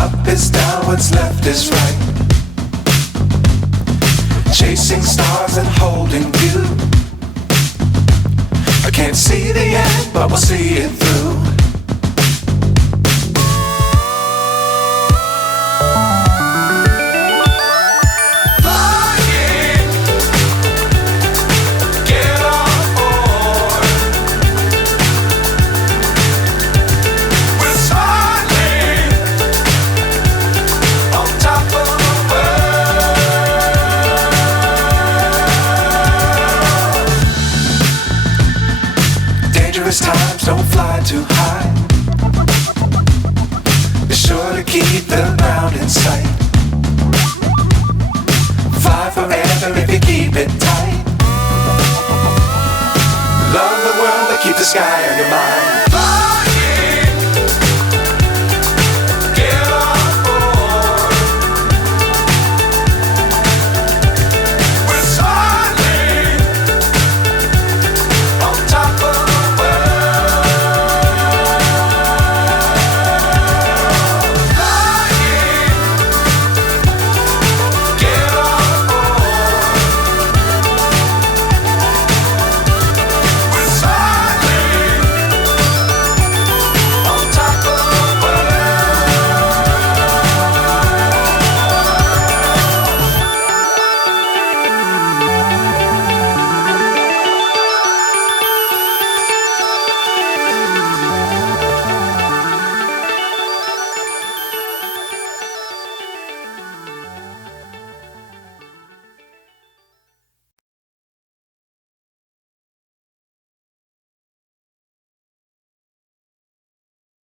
Up is down, what's left is right. Chasing stars and holding you. I can't see the end, but we'll see it through. Times don't fly too high. Be sure to keep the ground in sight. Fly forever if you keep it tight. Love the world but keep the sky on your mind.